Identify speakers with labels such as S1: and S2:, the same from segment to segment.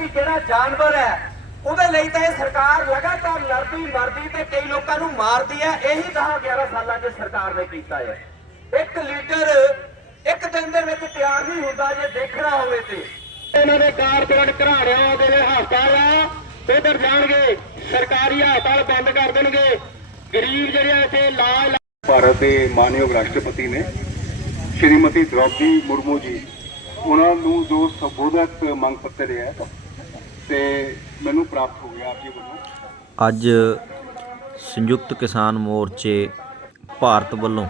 S1: ਕਿ ਜਿਹੜਾ ਜਾਨਵਰ ਹੈ ਉਹਦੇ ਲਈ ਤਾਂ ਇਹ ਸਰਕਾਰ ਲਗਾਤਾਰ ਲੜਦੀ ਮਰਦੀ ਤੇ ਕਈ ਲੋਕਾਂ ਨੂੰ ਮਾਰਦੀ ਹੈ। ਇਹੀ 10 11 ਸਾਲਾਂ 'ਚ ਸਰਕਾਰ ਨੇ ਕੀਤਾ ਹੈ। ਇੱਕ ਲੀਟਰ ਇੱਕ ਦਿਨ ਦੇ ਵਿੱਚ ਤਿਆਰ ਨਹੀਂ ਹੁੰਦਾ ਜੇ ਦੇਖਣਾ ਹੋਵੇ ਤੇ।
S2: ਇਹਨਾਂ ਦੇ ਕਾਰਪੋਰੇਟ ਘਰਾਣਿਆਂ ਦੇ ਹਸਪਤਾਲ ਆ। ਉਧਰ ਜਾਣਗੇ ਸਰਕਾਰੀ ਹਸਪਤਾਲ ਬੰਦ ਕਰ ਦੇਣਗੇ। ਗਰੀਬ ਜਿਹੜੇ ਇੱਥੇ ਇਲਾਜ
S3: ਭਾਰਤ ਦੇ ਮਾਨਯੋਗ ਰਾਸ਼ਟਰਪਤੀ ਨੇ ਸ਼੍ਰੀਮਤੀ ਦ੍ਰੌਪਦੀ ਮੁਰਮੂ ਜੀ ਉਹਨਾਂ ਨੂੰ ਜੋ ਸੰਬੋਧਕ ਮੰਗ ਪੱਤਰ ਹੈ ਤੇ ਮੈਨੂੰ ਪ੍ਰਾਪਤ ਹੋ ਗਿਆ ਆਪ ਜੀ ਵੱਲੋਂ।
S4: ਅੱਜ ਸੰਯੁਕਤ ਕਿਸਾਨ ਮੋਰਚੇ ਭਾਰਤ ਵੱਲੋਂ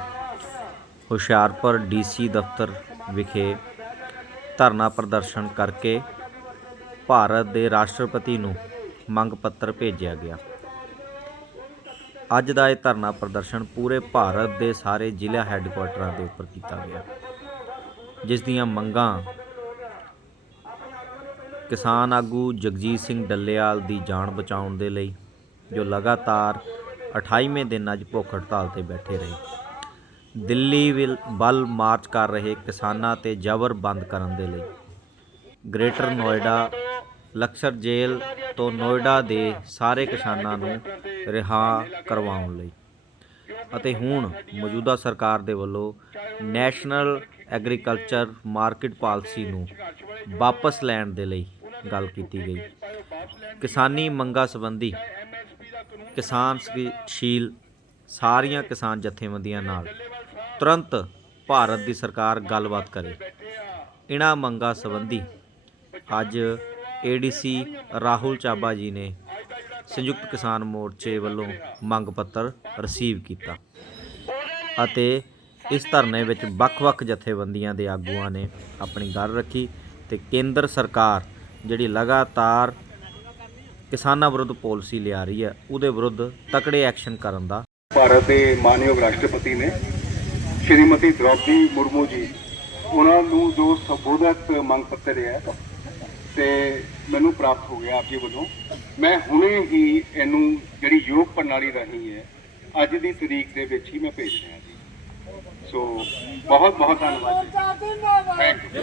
S4: ਹੁਸ਼ਿਆਰਪੁਰ ਡੀਸੀ ਦਫ਼ਤਰ ਵਿਖੇ ਧਰਨਾ ਪ੍ਰਦਰਸ਼ਨ ਕਰਕੇ ਭਾਰਤ ਦੇ ਰਾਸ਼ਟਰਪਤੀ ਨੂੰ ਮੰਗ ਪੱਤਰ ਭੇਜਿਆ ਗਿਆ। ਅੱਜ ਦਾ ਇਹ ਧਰਨਾ ਪ੍ਰਦਰਸ਼ਨ ਪੂਰੇ ਭਾਰਤ ਦੇ ਸਾਰੇ ਜ਼ਿਲ੍ਹਾ ਹੈੱਡਕੁਆਟਰਾਂ ਦੇ ਉੱਪਰ ਕੀਤਾ ਗਿਆ। ਜਿਸ ਦੀਆਂ ਮੰਗਾਂ ਕਿਸਾਨ ਆਗੂ ਜਗਜੀਤ ਸਿੰਘ ਡੱਲੇਵਾਲ ਦੀ ਜਾਨ ਬਚਾਉਣ ਦੇ ਲਈ, ਜੋ ਲਗਾਤਾਰ 28ਵੇਂ ਦਿਨ ਅੱਜ ਭੁੱਖ ਹੜਤਾਲ ਤੇ ਬੈਠੇ ਰਹੇ। ਦਿੱਲੀ ਵਿਲ, ਵੱਲ ਮਾਰਚ ਕਰ ਰਹੇ ਕਿਸਾਨਾਂ ਤੇ ਜ਼ਬਰ ਬੰਦ ਕਰਨ ਦੇ ਲਈ। ਗ੍ਰੇਟਰ ਨੋਇਡਾ, ਲਕਸ਼ਰ ਜੇਲ੍ਹ ਤੋਂ ਨੋਇਡਾ ਦੇ ਸਾਰੇ ਕਿਸਾਨਾਂ ਨੂੰ ਰਿਹਾ ਕਰਵਾਉਣ ਲਈ। ਅਤੇ ਹੁਣ ਮੌਜੂਦਾ ਸਰਕਾਰ ਦੇ ਵੱਲੋਂ ਨੈਸ਼ਨਲ ਐਗਰੀਕਲਚਰ ਮਾਰਕੀਟ ਪਾਲਿਸੀ ਨੂੰ ਵਾਪਸ ਲੈਣ ਦੇ ਲਈ ਗੱਲ ਕੀਤੀ ਗਈ। ਕਿਸਾਨੀ ਮੰਗਾਂ ਸੰਬੰਧੀ ਕਿਸਾਨ ਸ਼ੀਲ ਸਾਰੀਆਂ ਕਿਸਾਨ ਜਥੇਬੰਦੀਆਂ ਨਾਲ ਤੁਰੰਤ ਭਾਰਤ ਦੀ ਸਰਕਾਰ ਗੱਲਬਾਤ ਕਰੇ। ਇਹਨਾਂ ਮੰਗਾਂ ਸੰਬੰਧੀ ਅੱਜ ਏਡੀਸੀ ਰਾਹੁਲ ਚਾਬਾ ਜੀ ਨੇ ਸੰਯੁਕਤ ਕਿਸਾਨ ਮੋਰਚੇ ਵੱਲੋਂ ਮੰਗ ਪੱਤਰ ਰਿਸੀਵ ਕੀਤਾ ਅਤੇ ਇਸ ਧਰਨੇ ਵਿੱਚ ਵੱਖ-ਵੱਖ ਜਥੇਬੰਦੀਆਂ ਦੇ ਆਗੂਆਂ ਨੇ ਆਪਣੀ ਗੱਲ ਰੱਖੀ ਤੇ ਕੇਂਦਰ ਸਰਕਾਰ ਜਿਹੜੀ ਲਗਾਤਾਰ ਕਿਸਾਨਾਂ ਵਿਰੁੱਧ ਪਾਲਿਸੀ ਲਿਆ ਰਹੀ ਹੈ, ਉਹਦੇ ਵਿਰੁੱਧ ਤਕੜੇ ਐਕਸ਼ਨ ਕਰਨ ਦਾ।
S3: ਭਾਰਤ ਦੇ ਮਾਨਯੋਗ ਰਾਸ਼ਟਰਪਤੀ ਨੇ ਸ਼੍ਰੀਮਤੀ ਦ੍ਰੌਪਦੀ ਮੁਰਮੂ ਜੀ, ਉਹਨਾਂ ਨੂੰ ਜੋ ਸੰਬੋਧਕ ਮੰਗ ਪੱਤਰ ਹੈ, ਤੇ ਮੈਨੂੰ ਪ੍ਰਾਪਤ ਹੋ ਗਿਆ ਆਪ ਜੀ ਵੱਲੋਂ। ਮੈਂ ਹੁਣੇ ਹੀ ਇਹਨੂੰ ਜਿਹੜੀ ਯੋਗ ਪ੍ਰਣਾਲੀ ਰਹੀ ਹੈ, ਅੱਜ ਦੀ ਤਰੀਕ ਦੇ ਵਿੱਚ ਹੀ ਮੈਂ ਭੇਜ ਰਿਹਾ ਜੀ। ਸੋ ਬਹੁਤ ਬਹੁਤ ਧੰਨਵਾਦ ਜੀ। Thank you